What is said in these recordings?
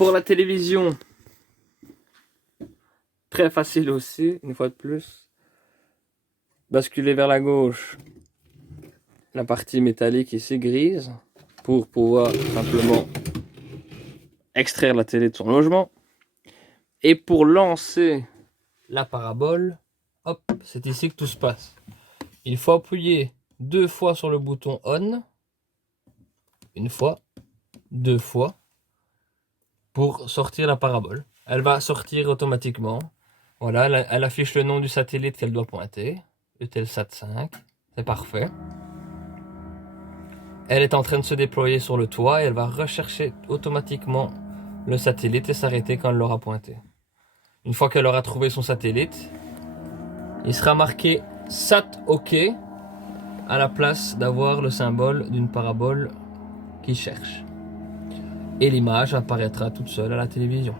Pour la télévision, très facile aussi, une fois de plus. Basculer vers la gauche, la partie métallique ici grise, pour pouvoir simplement extraire la télé de son logement. Et pour lancer la parabole, hop, c'est ici que tout se passe. Il faut appuyer 2 fois sur le bouton on, une fois, 2 fois, pour sortir la parabole. Elle va sortir automatiquement. Voilà, elle affiche le nom du satellite qu'elle doit pointer, Eutelsat 5, c'est parfait. Elle est en train de se déployer sur le toit et elle va rechercher automatiquement le satellite et s'arrêter quand elle l'aura pointé. Une fois qu'elle aura trouvé son satellite, il sera marqué SAT OK à la place d'avoir le symbole d'une parabole qui cherche. Et l'image apparaîtra toute seule à la télévision.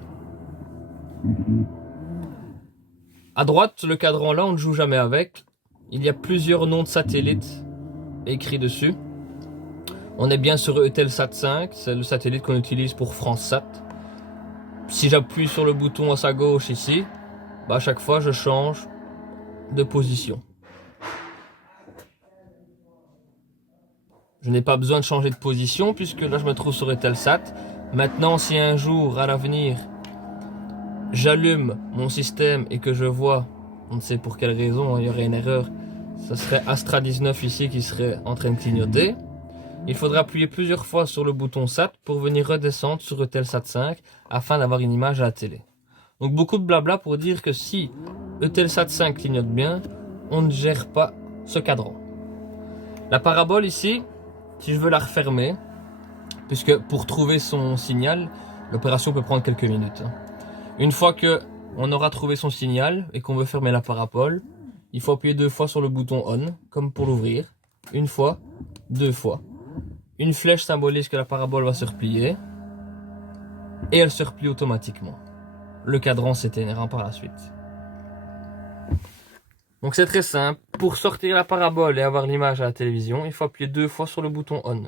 À droite, le cadran là, on ne joue jamais avec. Il y a plusieurs noms de satellites écrits dessus. On est bien sur Eutelsat 5, c'est le satellite qu'on utilise pour FranceSat. Si j'appuie sur le bouton à sa gauche ici, bah à chaque fois je change de position. Je n'ai pas besoin de changer de position puisque là je me trouve sur Eutelsat. Maintenant, si un jour à l'avenir j'allume mon système et que je vois, on ne sait pour quelle raison, il y aurait une erreur, ça serait Astra 19 ici qui serait en train de clignoter. Il faudra appuyer plusieurs fois sur le bouton SAT pour venir redescendre sur Eutelsat 5 afin d'avoir une image à la télé. Donc beaucoup de blabla pour dire que si Eutelsat 5 clignote bien, on ne gère pas ce cadran. La parabole ici, si je veux la refermer, puisque pour trouver son signal, l'opération peut prendre quelques minutes. Une fois que on aura trouvé son signal et qu'on veut fermer la parabole, il faut appuyer 2 fois sur le bouton ON, comme pour l'ouvrir. Une fois, 2 fois. Une flèche symbolise que la parabole va se replier. Et elle se replie automatiquement. Le cadran s'éteindra par la suite. Donc c'est très simple. Pour sortir la parabole et avoir l'image à la télévision, il faut appuyer 2 fois sur le bouton ON.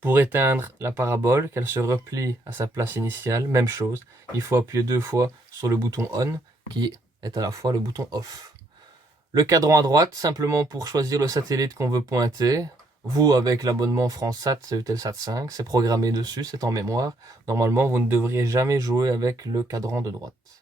Pour éteindre la parabole, qu'elle se replie à sa place initiale, même chose. Il faut appuyer 2 fois sur le bouton ON, qui est à la fois le bouton OFF. Le cadran à droite, simplement pour choisir le satellite qu'on veut pointer. Vous, avec l'abonnement FranceSat, c'est Eutelsat 5, c'est programmé dessus, c'est en mémoire. Normalement, vous ne devriez jamais jouer avec le cadran de droite.